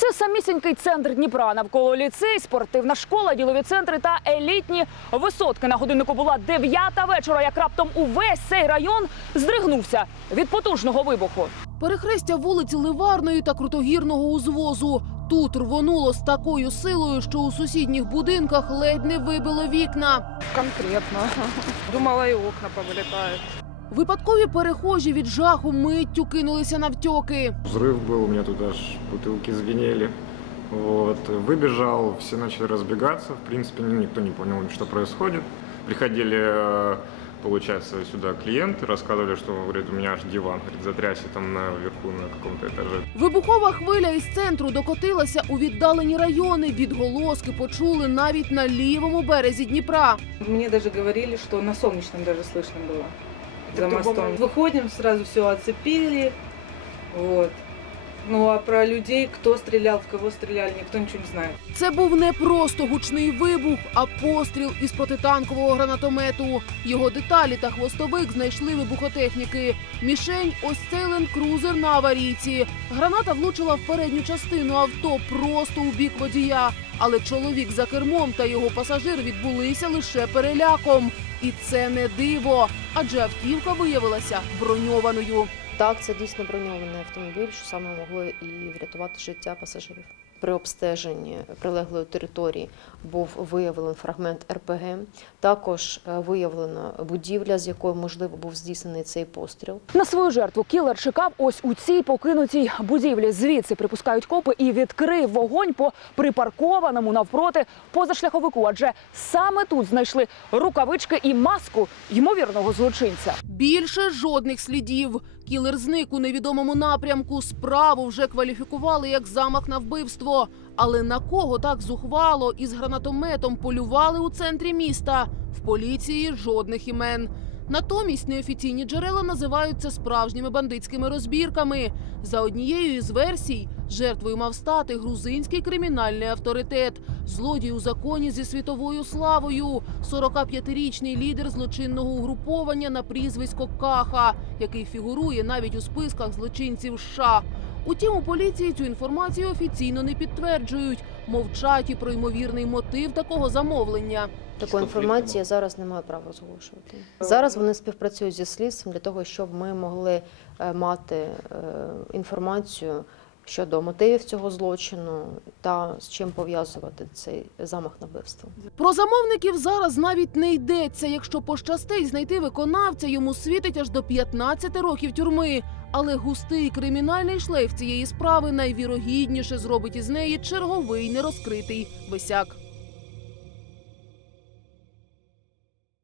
Це самісінький центр Дніпра. Навколо ліцей, спортивна школа, ділові центри та елітні висотки. На годиннику була дев'ята вечора. Як раптом увесь цей район здригнувся від потужного вибуху. Перехрестя вулиці Ливарної та крутогірного узвозу. Тут рвонуло з такою силою, що у сусідніх будинках ледь не вибило вікна. Конкретно. Думала, и окна повылетают. Випадкові перехожі від жаху миттю кинулися навтьоки. Взрыв был, у меня тут аж бутылки звенели. Вот. Выбежал, все начали разбегаться. В принципе, ни- никто не понял, что происходит. Приходили, э, получается, сюда клиенты, рассказывали, что, говорит, у меня аж диван, говорит, затрясся там наверху на каком-то этаже. Вибухова хвиля із центру докотилася у віддалені райони. Відголоски почули навіть на лівому березі Дніпра. Мне даже говорили, что на солнечном даже слышно было. За мостом. Выходим, сразу все оцепили. Вот. Ну а про людей, кто стрелял, в кого стреляли, никто ничего не знает. Це був не просто гучний вибух, а постріл із протитанкового гранатомету. Його деталі та хвостовик знайшли вибухотехніки. Мішень ось цей ленд-крузер на аварійці. Граната влучила в передню частину авто просто у бік водія. Але чоловік за кермом та його пасажир відбулися лише переляком. І це не диво, адже автівка виявилася броньованою. Так, це дійсно броньований автомобіль, що саме могло і врятувати життя пасажирів. При обстеженні прилеглої території був виявлений фрагмент РПГ. Також е, виявлена будівля, з якої можливо був здійснений цей постріл. На свою жертву кілер чекав ось у цій покинутій будівлі. Звідси припускають копи і відкрив вогонь по припаркованому навпроти позашляховику. Адже саме тут знайшли рукавички і маску ймовірного злочинця. Більше жодних слідів. Кілер зник у невідомому напрямку. Справу вже кваліфікували як замах на вбивство. Але на кого так зухвало із гранатометом полювали у центрі міста? В поліції жодних імен. Натомість неофіційні джерела називаються справжніми бандитськими розбірками. За однією із версій, жертвою мав стати грузинський кримінальний авторитет, злодій у законі зі світовою славою, 45-річний лідер злочинного угруповання на прізвисько Каха, який фігурує навіть у списках злочинців США. Утім, у поліції цю інформацію офіційно не підтверджують, мовчать і про ймовірний мотив такого замовлення. Такої інформації я зараз не маю права розголошувати. Зараз вони співпрацюють зі слідством для того, щоб ми могли е, мати е, інформацію щодо мотивів цього злочину та з чим пов'язувати цей замах на вбивство. Про замовників зараз навіть не йдеться. Якщо пощастить знайти виконавця, йому світить аж до 15 років тюрми. Але густий кримінальний шлейф цієї справи найвірогідніше зробить із неї черговий нерозкритий висяк.